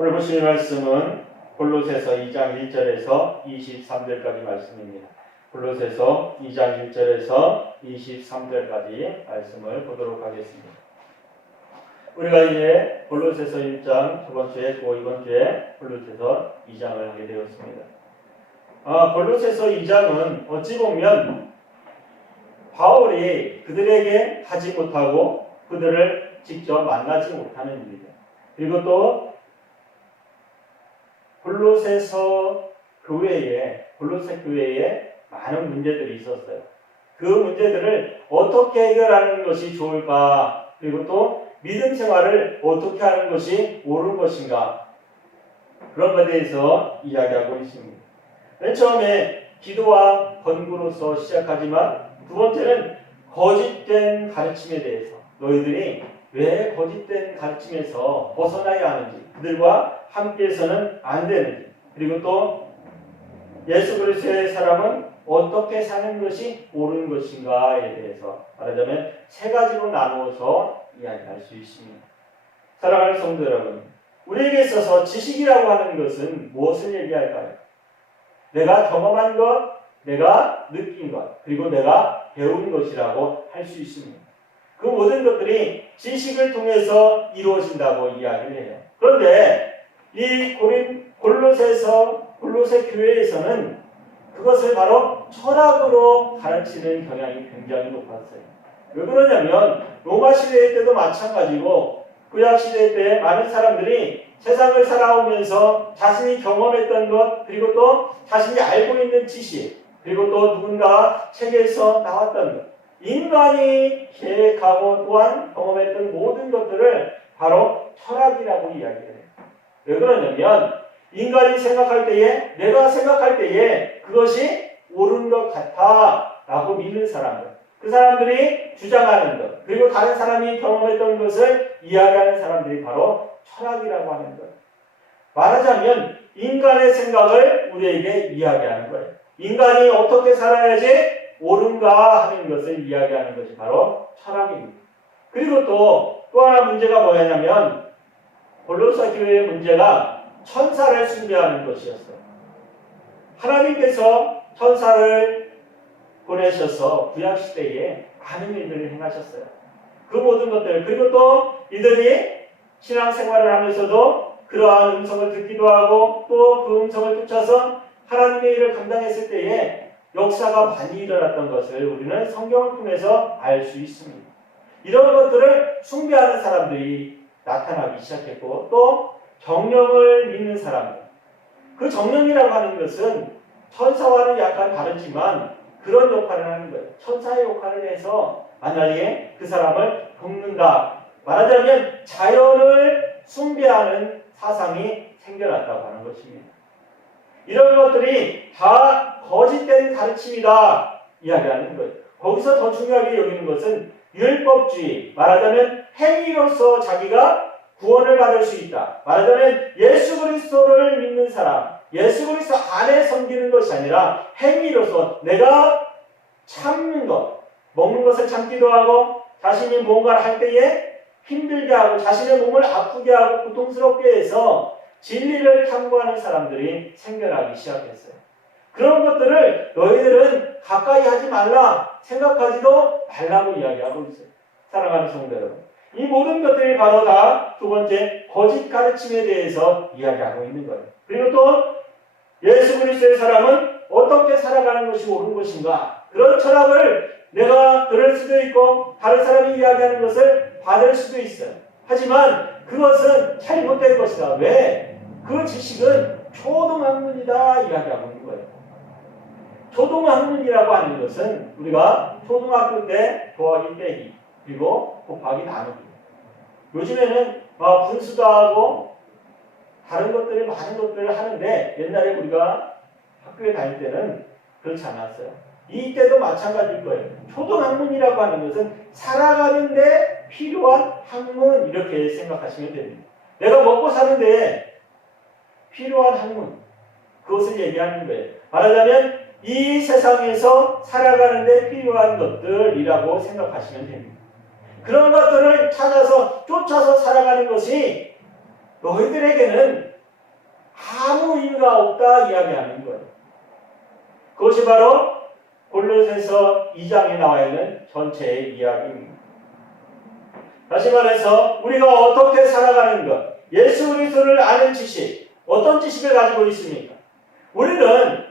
오늘 보실 말씀은 골로새서 2장 1절에서 23절까지 말씀입니다. 골로새서 2장 1절에서 23절까지 말씀을 보도록 하겠습니다. 우리가 이제 골로새서 1장 첫 번째 또 이번 주에 골로새서 2장을 하게 되었습니다. 골로새서 2장은 어찌 보면 바울이 그들에게 하지 못하고 그들을 직접 만나지 못하는 일이죠. 그리고 또 골로새 교회에 많은 문제들이 있었어요. 그 문제들을 어떻게 해결하는 것이 좋을까? 그리고 또 믿음 생활을 어떻게 하는 것이 옳은 것인가? 그런 것에 대해서 이야기하고 있습니다. 맨 처음에 기도와 권고로서 시작하지만 두 번째는 거짓된 가르침에 대해서 너희들이 왜 거짓된 가르침에서 벗어나야 하는지, 그들과 함께해서는 안 되는지, 그리고 또 예수 그리스도의 사람은 어떻게 사는 것이 옳은 것인가에 대해서 말하자면 세 가지로 나누어서 이야기할 수 있습니다. 사랑하는 성도 여러분, 우리에게 있어서 지식이라고 하는 것은 무엇을 얘기할까요? 내가 경험한 것, 내가 느낀 것, 그리고 내가 배운 것이라고 할 수 있습니다. 그 모든 것들이 지식을 통해서 이루어진다고 이야기를 해요. 그런데 이 골로새 교회에서는 그것을 바로 철학으로 가르치는 경향이 굉장히 높았어요. 왜 그러냐면 로마 시대 때도 마찬가지고 구약 시대 때 많은 사람들이 세상을 살아오면서 자신이 경험했던 것, 그리고 또 자신이 알고 있는 지식, 그리고 또 누군가 책에서 나왔던 것, 인간이 계획하고 또한 경험했던 모든 것들을 바로 철학이라고 이야기해요. 왜 그러냐면 인간이 생각할 때에, 내가 생각할 때에 그것이 옳은 것 같아 라고 믿는 사람들, 그 사람들이 주장하는 것, 그리고 다른 사람이 경험했던 것을 이야기하는 사람들이 바로 철학이라고 하는 것. 말하자면 인간의 생각을 우리에게 이야기하는 거예요. 인간이 어떻게 살아야지 옳은가 하는 것을 이야기하는 것이 바로 철학입니다. 그리고 또 하나 문제가 뭐냐면 골로새 교회의 문제가 천사를 숭배하는 것이었어요. 하나님께서 천사를 보내셔서 구약시대에 많은 일들을 행하셨어요. 그 모든 것들, 그리고 또 이들이 신앙생활을 하면서도 그러한 음성을 듣기도 하고 또 그 음성을 쫓아서 하나님의 일을 감당했을 때에 역사가 많이 일어났던 것을 우리는 성경을 통해서 알 수 있습니다. 이런 것들을 숭배하는 사람들이 나타나기 시작했고 또 정령을 믿는 사람들, 그 정령이라고 하는 것은 천사와는 약간 다르지만 그런 역할을 하는 거예요. 천사의 역할을 해서 만약에 그 사람을 돕는다, 말하자면 자연을 숭배하는 사상이 생겨났다고 하는 것입니다. 이런 것들이 다 거짓된 가르침이다 이야기하는 거예요. 거기서 더 중요하게 여기는 것은 율법주의, 말하자면 행위로서 자기가 구원을 받을 수 있다. 말하자면 예수 그리스도를 믿는 사람, 예수 그리스도 안에 섬기는 것이 아니라 행위로서 내가 참는 것, 먹는 것을 참기도 하고 자신이 뭔가를 할 때에 힘들게 하고 자신의 몸을 아프게 하고 고통스럽게 해서 진리를 탐구하는 사람들이 생겨나기 시작했어요. 그런 것들을 너희들은 가까이 하지 말라, 생각하지도 말라고 이야기하고 있어요. 사랑하는 성도 여러분, 이 모든 것들이 바로 다 두 번째 거짓 가르침에 대해서 이야기하고 있는 거예요. 그리고 또 예수 그리스도의 사람은 어떻게 살아가는 것이 옳은 것인가, 그런 철학을 내가 들을 수도 있고 다른 사람이 이야기하는 것을 받을 수도 있어요. 하지만 그것은 잘못된 것이다. 왜? 그 지식은 초등학문이다 이야기하고 있는 거예요. 초등학문이라고 하는 것은 우리가 초등학교 때 더하기 빼기 그리고 곱하기 나누기, 요즘에는 분수도 하고 다른 것들이 많은 것들을 하는데 옛날에 우리가 학교에 다닐 때는 그렇지 않았어요. 이때도 마찬가지일 거예요. 초등학문이라고 하는 것은 살아가는데 필요한 학문, 이렇게 생각하시면 됩니다. 내가 먹고 사는데 필요한 학문, 그것을 얘기하는 거예요. 말하자면 이 세상에서 살아가는데 필요한 것들이라고 생각하시면 됩니다. 그런 것들을 찾아서 쫓아서 살아가는 것이 너희들에게는 아무 의미가 없다 이야기하는 거예요. 그것이 바로 골로새서 2장에 나와 있는 전체의 이야기입니다. 다시 말해서 우리가 어떻게 살아가는 것, 예수 그리스도를 아는 지식, 어떤 지식을 가지고 있습니까? 우리는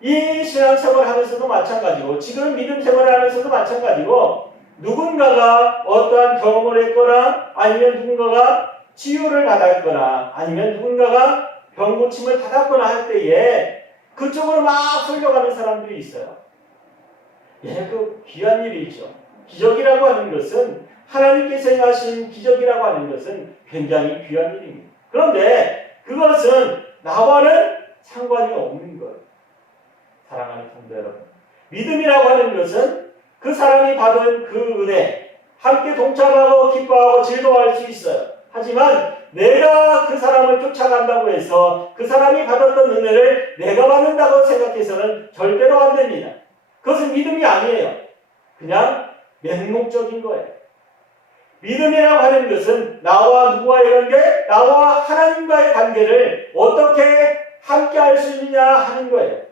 이 신앙생활을 하면서도 마찬가지고 지금 믿음 생활을 하면서도 마찬가지고 누군가가 어떠한 경험을 했거나 아니면 누군가가 치유를 받았거나 아니면 누군가가 병고침을 받았거나 할 때에 그쪽으로 막 쏠려가는 사람들이 있어요. 예, 그 귀한 일이죠. 기적이라고 하는 것은 하나님께서 행하신 기적이라고 하는 것은 굉장히 귀한 일입니다. 그런데 그것은 나와는 상관이 없는 거예요. 사랑하는 성도 여러분, 믿음이라고 하는 것은 그 사람이 받은 그 은혜 함께 동참하고 기뻐하고 즐거워할 수 있어요. 하지만 내가 그 사람을 쫓아간다고 해서 그 사람이 받았던 은혜를 내가 받는다고 생각해서는 절대로 안 됩니다. 그것은 믿음이 아니에요. 그냥 맹목적인 거예요. 믿음이라고 하는 것은 나와 누구와의 관계, 나와 하나님과의 관계를 어떻게 함께 할 수 있느냐 하는 거예요.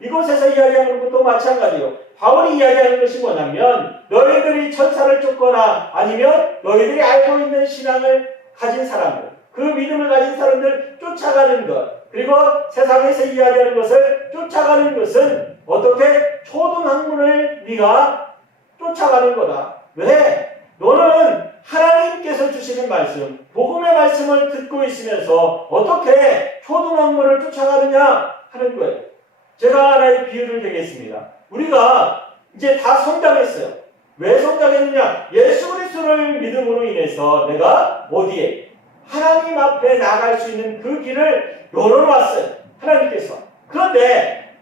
이곳에서 이야기하는 것도 마찬가지요. 바울이 이야기하는 것이 뭐냐면 너희들이 천사를 쫓거나 아니면 너희들이 알고 있는 신앙을 가진 사람들, 그 믿음을 가진 사람들 쫓아가는 것, 그리고 세상에서 이야기하는 것을 쫓아가는 것은 어떻게 초등학문을 네가 쫓아가는 거다. 왜? 너는 하나님께서 주시는 말씀, 복음의 말씀을 듣고 있으면서 어떻게 초등학문을 쫓아가느냐 하는 거예요. 제가 하나의 비유를 드리겠습니다. 우리가 이제 다 성장했어요. 왜 성장했느냐? 예수 그리스도를 믿음으로 인해서 내가 어디에? 하나님 앞에 나갈 수 있는 그 길을 열어놨어요. 하나님께서. 그런데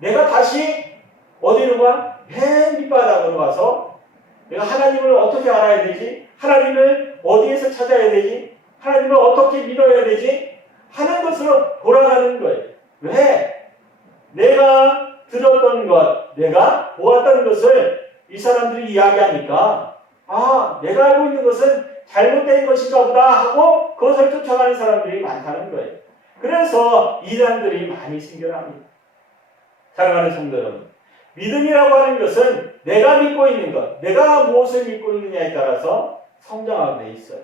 내가 다시 어디로 가? 맨 밑바닥으로 가서 내가 하나님을 어떻게 알아야 되지? 하나님을 어디에서 찾아야 되지? 하나님을 어떻게 믿어야 되지? 하는 것으로 돌아가는 거예요. 왜? 내가 들었던 것, 내가 보았던 것을 이 사람들이 이야기하니까 내가 알고 있는 것은 잘못된 것인가 보다 하고 그것을 쫓아가는 사람들이 많다는 거예요. 그래서 이단들이 많이 생겨납니다. 사랑하는 성도 여러분, 믿음이라고 하는 것은 내가 믿고 있는 것, 내가 무엇을 믿고 있느냐에 따라서 성장하게 돼 있어요.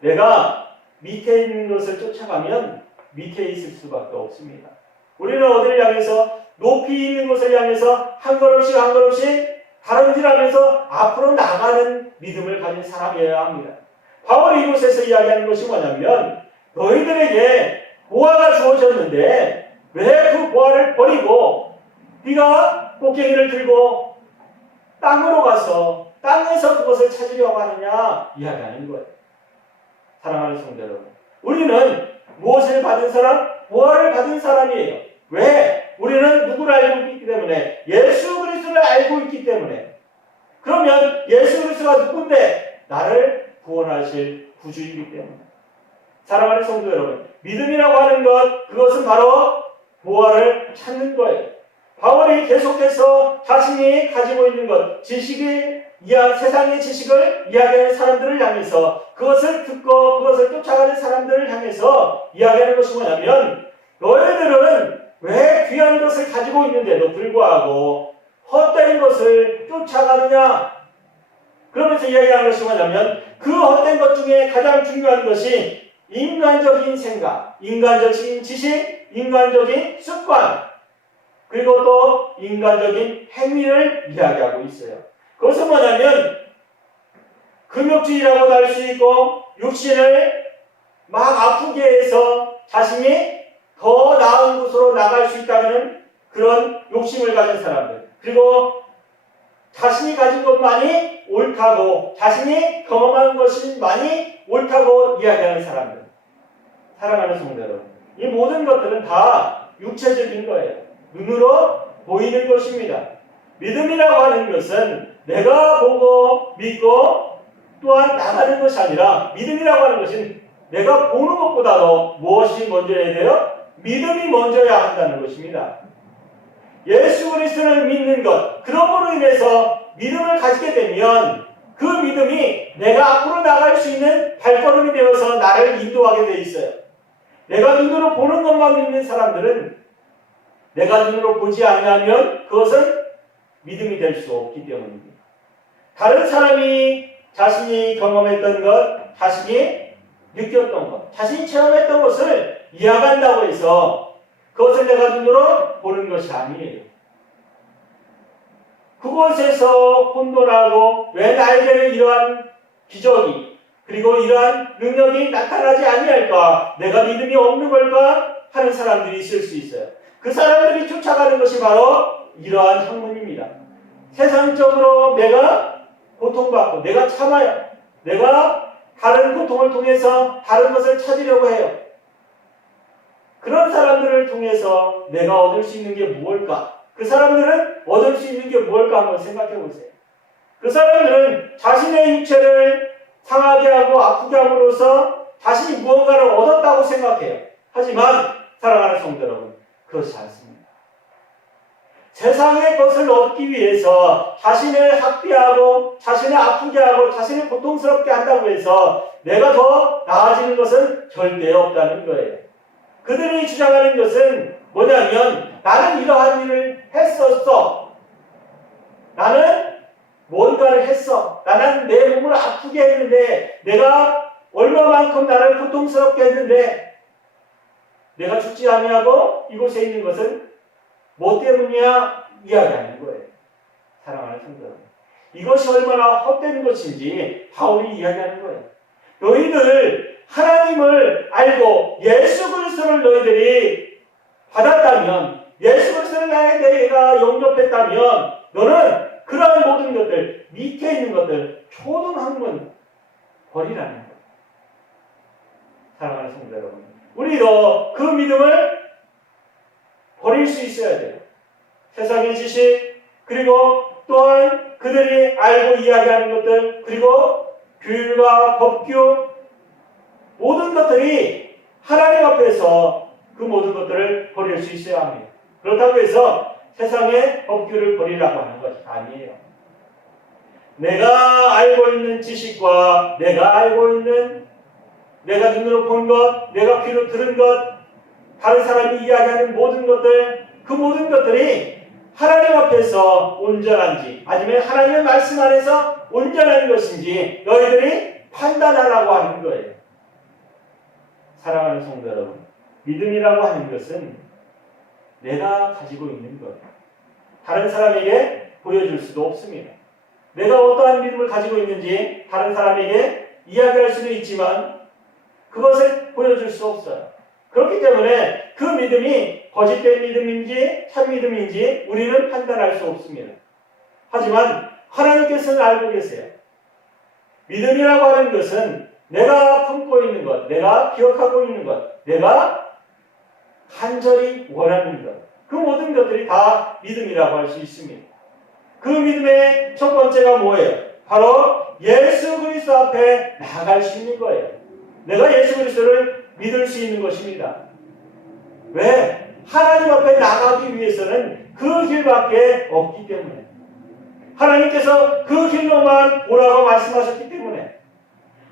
내가 밑에 있는 것을 쫓아가면 밑에 있을 수밖에 없습니다. 우리는 어디를 향해서 높이 있는 곳을 향해서 한 걸음씩 한 걸음씩 다름질하면서 앞으로 나가는 믿음을 가진 사람이어야 합니다. 바울이 이곳에서 이야기하는 것이 뭐냐면 너희들에게 보화가 주어졌는데 왜 그 보화를 버리고 네가 곡괭이를 들고 땅으로 가서 땅에서 그것을 찾으려고 하느냐 이야기하는 거예요. 사랑하는 성도 여러분, 우리는 무엇을 받은 사람? 보화를 받은 사람이에요. 왜? 우리는 누구를 알고 있기 때문에 예수 그리스도를 알고 있기 때문에. 그러면 예수 그리스도가 누군데? 나를 구원하실 구주이기 때문에. 사랑하는 성도 여러분, 믿음이라고 하는 것, 그것은 바로 보화를 찾는 거예요. 바울이 계속해서 자신이 가지고 있는 것, 세상의 지식을 이야기하는 사람들을 향해서 그것을 듣고 그것을 쫓아가는 사람들을 향해서 이야기하는 것이 뭐냐면 너희들은 왜 귀한 것을 가지고 있는데도 불구하고 헛된 것을 쫓아가느냐? 그러면서 이야기하는 것이 뭐냐면 그 헛된 것 중에 가장 중요한 것이 인간적인 생각, 인간적인 지식, 인간적인 습관, 그리고 또 인간적인 행위를 이야기하고 있어요. 그것은 뭐냐면 금욕주의라고도 할 수 있고 육신을 막 아프게 해서 자신이 더 나은 곳으로 나갈 수 있다는 그런 욕심을 가진 사람들, 그리고 자신이 가진 것만이 옳다고, 자신이 경험한 것만이 옳다고 이야기하는 사람들. 사랑하는 성도 여러분, 이 모든 것들은 다 육체적인 거예요. 눈으로 보이는 것입니다. 믿음이라고 하는 것은 내가 보고 믿고 또한 나가는 것이 아니라 믿음이라고 하는 것은 내가 보는 것보다도 무엇이 먼저여야 돼요? 믿음이 먼저야 한다는 것입니다. 예수 그리스도를 믿는 것, 그럼으로 인해서 믿음을 가지게 되면 그 믿음이 내가 앞으로 나갈 수 있는 발걸음이 되어서 나를 인도하게 돼 있어요. 내가 눈으로 보는 것만 믿는 사람들은 내가 눈으로 보지 아니하면 그것은 믿음이 될 수 없기 때문입니다. 다른 사람이 자신이 경험했던 것, 자신이 느꼈던 것, 자신이 체험했던 것을 이야기한다고 해서 그것을 내가 눈으로 보는 것이 아니에요. 그곳에서 혼돈하고 왜 나에게는 이러한 기적이 그리고 이러한 능력이 나타나지 아니할까? 내가 믿음이 없는 걸까? 하는 사람들이 있을 수 있어요. 그 사람들이 쫓아가는 것이 바로 이러한 학문입니다. 세상적으로 내가 고통받고 내가 참아요. 내가 다른 고통을 통해서 다른 것을 찾으려고 해요. 그런 사람들을 통해서 내가 얻을 수 있는 게 무엇일까? 그 사람들은 얻을 수 있는 게 무엇일까 한번 생각해 보세요. 그 사람들은 자신의 육체를 상하게 하고 아프게 함으로써 자신이 무언가를 얻었다고 생각해요. 하지만 사랑하는 성도 여러분, 그렇지 않습니다. 세상의 것을 얻기 위해서 자신을 학대하고 자신을 아프게 하고 자신을 고통스럽게 한다고 해서 내가 더 나아지는 것은 절대 없다는 거예요. 그들이 주장하는 것은 뭐냐면 나는 이러한 일을 했었어. 나는 뭔가를 했어. 나는 내 몸을 아프게 했는데 내가 얼마만큼 나를 고통스럽게 했는데 내가 죽지 아니하고 이곳에 있는 것은 뭐 때문이야? 이야기하는 거예요. 사랑하는 성도 여러분. 이것이 얼마나 헛된 것인지 바울이 이야기하는 거예요. 너희들 하나님을 알고 예수 그리스도를 너희들이 받았다면 예수 그리스도를 내가 영접했다면 너는 그러한 모든 것들 밑에 있는 것들 초등학문 버리라는 거예요. 사랑하는 성도 여러분. 우리도 그 믿음을 버릴 수 있어야 돼요. 세상의 지식 그리고 또한 그들이 알고 이야기하는 것들 그리고 규율과 법규 모든 것들이 하나님 앞에서 그 모든 것들을 버릴 수 있어야 합니다. 그렇다고 해서 세상의 법규를 버리라고 하는 것이 아니에요. 내가 알고 있는 지식과 내가 알고 있는 내가 눈으로 본 것, 내가 귀로 들은 것, 다른 사람이 이야기하는 모든 것들, 그 모든 것들이 하나님 앞에서 온전한지 아니면 하나님의 말씀 안에서 온전한 것인지 너희들이 판단하라고 하는 거예요. 사랑하는 성도 여러분, 믿음이라고 하는 것은 내가 가지고 있는 것, 다른 사람에게 보여줄 수도 없습니다. 내가 어떠한 믿음을 가지고 있는지 다른 사람에게 이야기할 수는 있지만 그것을 보여줄 수 없어요. 그렇기 때문에 그 믿음이 거짓된 믿음인지 참 믿음인지 우리는 판단할 수 없습니다. 하지만 하나님께서는 알고 계세요. 믿음이라고 하는 것은 내가 품고 있는 것, 내가 기억하고 있는 것, 내가 간절히 원하는 것, 그 모든 것들이 다 믿음이라고 할 수 있습니다. 그 믿음의 첫 번째가 뭐예요? 바로 예수 그리스도 앞에 나아갈 수 있는 거예요. 내가 예수 그리스도를 믿을 수 있는 것입니다. 왜? 하나님 앞에 나가기 위해서는 그 길밖에 없기 때문에. 하나님께서 그 길로만 오라고 말씀하셨기 때문에.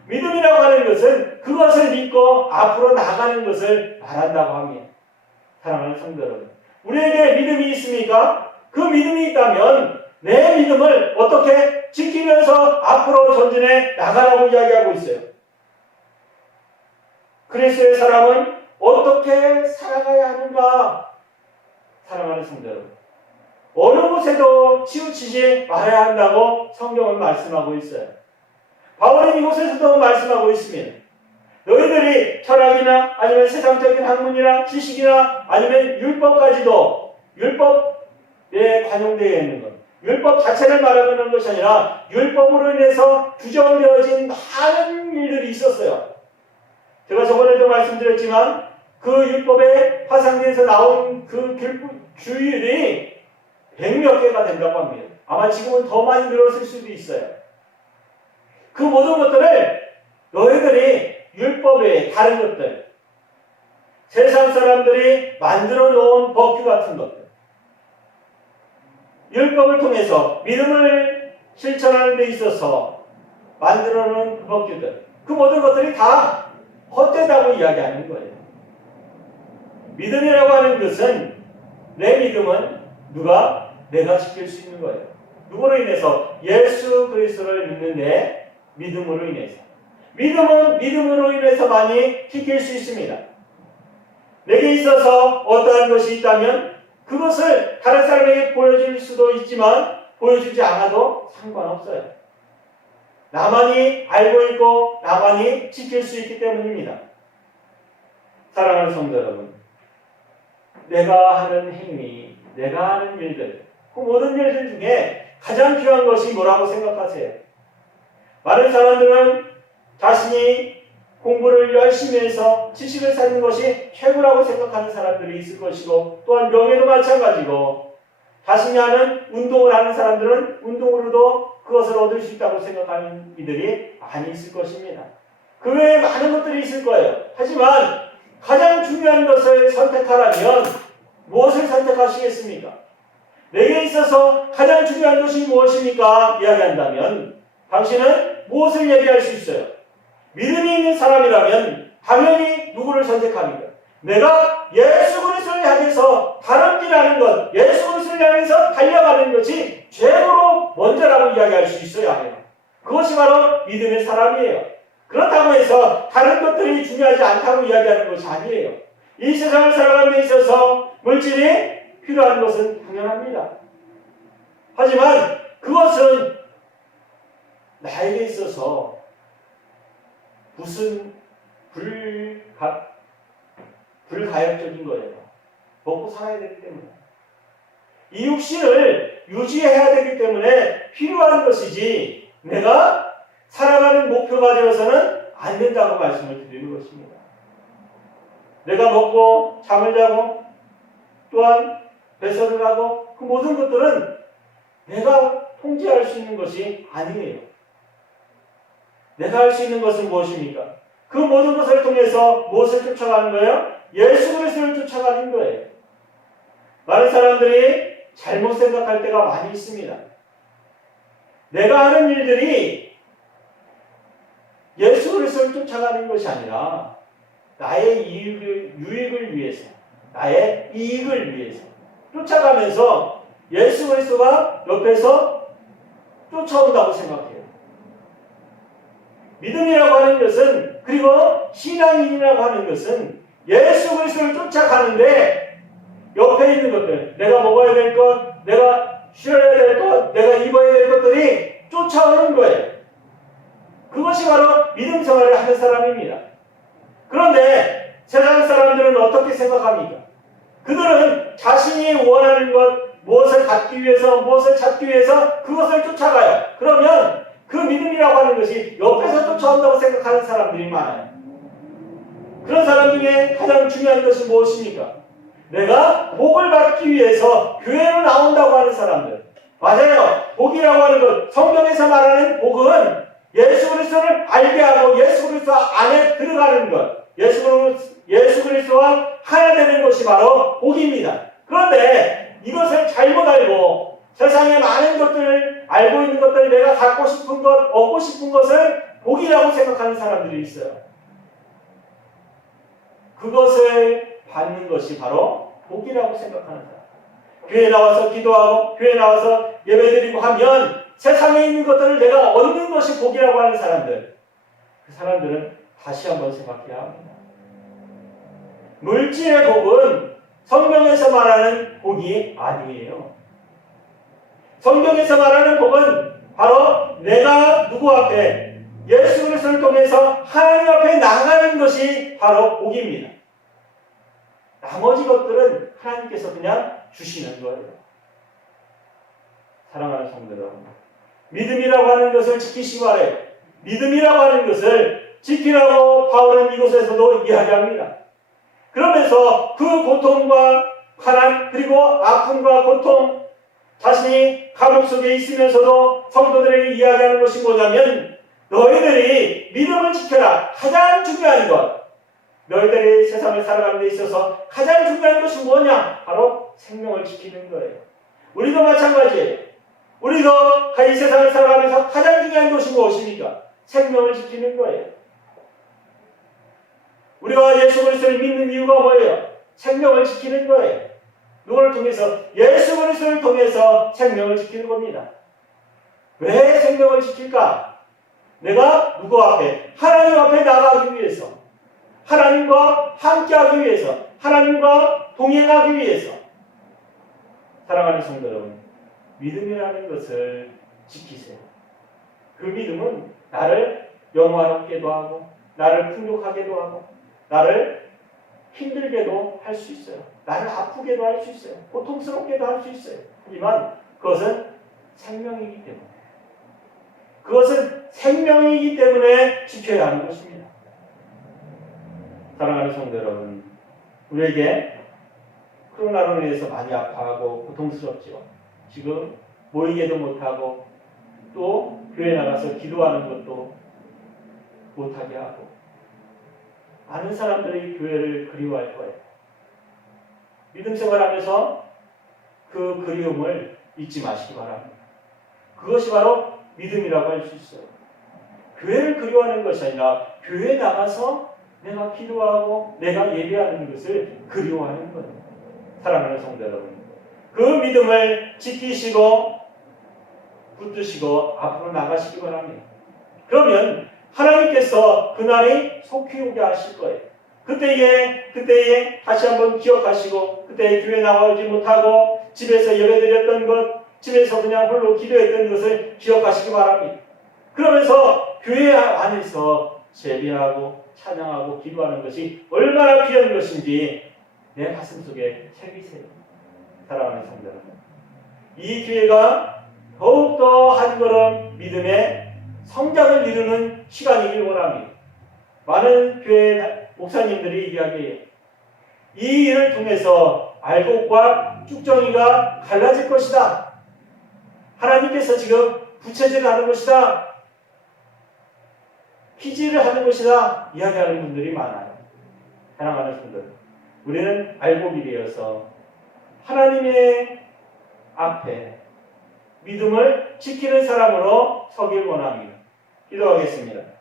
믿음이라고 하는 것은 그것을 믿고 앞으로 나가는 것을 말한다고 합니다. 사랑하는 성도 여러분, 우리에게 믿음이 있습니까? 그 믿음이 있다면 내 믿음을 어떻게 지키면서 앞으로 전진해 나가라고 이야기하고 있어요. 그리스도의 사람은 어떻게 살아가야 하는가? 사랑하는 성도 여러분, 어느 곳에도 치우치지 말아야 한다고 성경은 말씀하고 있어요. 바울은 이곳에서도 말씀하고 있습니다. 너희들이 철학이나 아니면 세상적인 학문이나 지식이나 아니면 율법까지도 율법에 관용되어 있는 것, 율법 자체를 말하는 것이 아니라 율법으로 인해서 규정되어진 많은 일들이 있었어요. 제가 저번에도 말씀드렸지만 그 율법의 파상기에서 나온 그 규율이 100몇 개가 된다고 합니다. 아마 지금은 더 많이 늘었을 수도 있어요. 그 모든 것들을 너희들이 율법의 다른 것들, 세상 사람들이 만들어 놓은 법규 같은 것들, 율법을 통해서 믿음을 실천하는 데 있어서 만들어 놓은 그 법규들, 그 모든 것들이 다 헛되다고 이야기하는 거예요. 믿음이라고 하는 것은 내 믿음은 내가 지킬 수 있는 거예요. 누구로 인해서? 예수 그리스도를 믿는 내 믿음으로 인해서. 믿음은 믿음으로 인해서만이 지킬 수 있습니다. 내게 있어서 어떠한 것이 있다면 그것을 다른 사람에게 보여줄 수도 있지만 보여주지 않아도 상관없어요. 나만이 알고 있고 나만이 지킬 수 있기 때문입니다. 사랑하는 성도 여러분, 내가 하는 행위, 내가 하는 일들, 그 모든 일들 중에 가장 귀한 것이 뭐라고 생각하세요? 많은 사람들은 자신이 공부를 열심히 해서 지식을 쌓는 것이 최고라고 생각하는 사람들이 있을 것이고, 또한 명예도 마찬가지고, 자신이 하는 운동을 하는 사람들은 운동으로도 그것을 얻을 수 있다고 생각하는 이들이 많이 있을 것입니다. 그 외에 많은 것들이 있을 거예요. 하지만 가장 중요한 것을 선택하라면 무엇을 선택하시겠습니까? 내게 있어서 가장 중요한 것이 무엇입니까? 이야기한다면 당신은 무엇을 얘기할 수 있어요? 믿음이 있는 사람이라면 당연히 누구를 선택합니까? 내가 예수 그리스도를 향해서 다름질하는 것, 예수 그리스도를 향해서 달려가는 것이 최고로 먼저라고 이야기할 수 있어야 해요. 그것이 바로 믿음의 사람이에요. 그렇다고 해서 다른 것들이 중요하지 않다고 이야기하는 것이 아니에요. 이 세상을 살아가는 데 있어서 물질이 필요한 것은 당연합니다. 하지만 그것은 나에게 있어서 무슨 불가역적인 거예요. 먹고 살아야 되기 때문에. 이 육신을 유지해야 되기 때문에 필요한 것이지 내가 살아가는 목표가 되어서는 안 된다고 말씀을 드리는 것입니다. 내가 먹고 잠을 자고 또한 배설을 하고 그 모든 것들은 내가 통제할 수 있는 것이 아니에요. 내가 할 수 있는 것은 무엇입니까? 그 모든 것을 통해서 무엇을 쫓아가는 거예요? 예수 그리스도를 쫓아가는 거예요. 많은 사람들이 잘못 생각할 때가 많이 있습니다. 내가 하는 일들이 예수 그리스도를 쫓아가는 것이 아니라 나의 유익을 위해서, 나의 이익을 위해서 쫓아가면서 예수 그리스도가 옆에서 쫓아온다고 생각해요. 믿음이라고 하는 것은, 그리고 신앙인이라고 하는 것은 예수 그리스도를 쫓아가는데 옆에 있는 것들, 내가 먹어야 될 것, 내가 쉬어야 될 것, 내가 입어야 될 것들이 쫓아오는 거예요. 그것이 바로 믿음 생활을 하는 사람입니다. 그런데 세상 사람들은 어떻게 생각합니까? 그들은 자신이 원하는 것, 무엇을 갖기 위해서, 무엇을 찾기 위해서 그것을 쫓아가요. 그러면 그 믿음이라고 하는 것이 옆에서 쫓아온다고 생각하는 사람들이 많아요. 그런 사람 중에 가장 중요한 것이 무엇입니까? 내가 복을 받기 위해서 교회로 나온다고 하는 사람들. 맞아요. 복이라고 하는 것, 성경에서 말하는 복은 예수 그리스도를 알게 하고 예수 그리스도 안에 들어가는 것, 예수 그리스도와 하나 되는 것이 바로 복입니다. 그런데 이것을 잘못 알고 세상의 많은 것들을 알고 있는 것들, 내가 갖고 싶은 것, 얻고 싶은 것을 복이라고 생각하는 사람들이 있어요. 그것을 받는 것이 바로 복이라고 생각하는 사람. 교회 나와서 기도하고 교회 나와서 예배드리고 하면 세상에 있는 것들을 내가 얻는 것이 복이라고 하는 사람들, 그 사람들은 다시 한번 생각해야 합니다. 물질의 복은 성경에서 말하는 복이 아니에요. 성경에서 말하는 복은 바로 내가 누구 앞에, 예수 그리스도를 통해서 하나님 앞에 나가는 것이 바로 복입니다. 나머지 것들은 하나님께서 그냥 주시는 거예요. 사랑하는 성도 여러분, 믿음이라고 하는 것을 지키시기 바라요. 믿음이라고 하는 것을 지키라고 바울은 이곳에서도 이야기합니다. 그러면서 그 고통과 가난, 그리고 아픔과 고통, 자신이 감옥 속에 있으면서도 성도들에게 이야기하는 것이 뭐냐면, 너희들이 믿음을 지켜라. 가장 중요한 것, 너희들이 세상을 살아가는 데 있어서 가장 중요한 것이 뭐냐? 바로 생명을 지키는 거예요. 우리도 마찬가지예요. 우리도 이 세상을 살아가면서 가장 중요한 것이 무엇입니까? 생명을 지키는 거예요. 우리가 예수 그리스도를 믿는 이유가 뭐예요? 생명을 지키는 거예요. 누구를 통해서? 예수 그리스도를 통해서 생명을 지키는 겁니다. 왜 생명을 지킬까? 내가 누구 앞에? 하나님 앞에 나가기 위해서, 하나님과 함께하기 위해서, 하나님과 동행하기 위해서. 사랑하는 성도 여러분, 믿음이라는 것을 지키세요. 그 믿음은 나를 영화롭게도 하고, 나를 풍족하게도 하고, 나를 힘들게도 할 수 있어요. 나를 아프게도 할 수 있어요. 고통스럽게도 할 수 있어요. 하지만 그것은 생명이기 때문에, 그것은 생명이기 때문에 지켜야 하는 것입니다. 사랑하는 성도 여러분, 우리에게 코로나로 인해서 많이 아파하고 고통스럽지요. 지금 모이게도 못하고 또 교회 나가서 기도하는 것도 못하게 하고, 많은 사람들이 교회를 그리워할 거예요. 믿음 생활하면서 그 그리움을 잊지 마시기 바랍니다. 그것이 바로 믿음이라고 할 수 있어요. 교회를 그리워하는 것이 아니라 교회에 나가서 내가 기도하고 내가 예배하는 것을 그리워하는 거예요. 사랑하는 성도 여러분, 그 믿음을 지키시고 붙드시고 앞으로 나가시기 바랍니다. 그러면 하나님께서 그날이 속히 오게 하실 거예요. 그때에 다시 한번 기억하시고, 그때 교회 나오지 못하고 집에서 예배드렸던 것, 집에서 그냥 홀로 기도했던 것을 기억하시기 바랍니다. 그러면서 교회 안에서 예배하고 찬양하고 기도하는 것이 얼마나 귀한 것인지 내 가슴속에 새기세요. 사랑하는 성도 여러분, 이 기회가 더욱더 한 걸음 믿음의 성장을 이루는 시간이길 원합니다. 많은 교회 목사님들이 이야기해요. 이 일을 통해서 알곡과 쭉정이가 갈라질 것이다. 하나님께서 지금 부채질을 하는 것이다. 피질을 하는 것이다. 이야기하는 분들이 많아요. 사랑하는 분들, 우리는 알곡이 되어서 하나님의 앞에 믿음을 지키는 사람으로 서길 원합니다. 기도하겠습니다.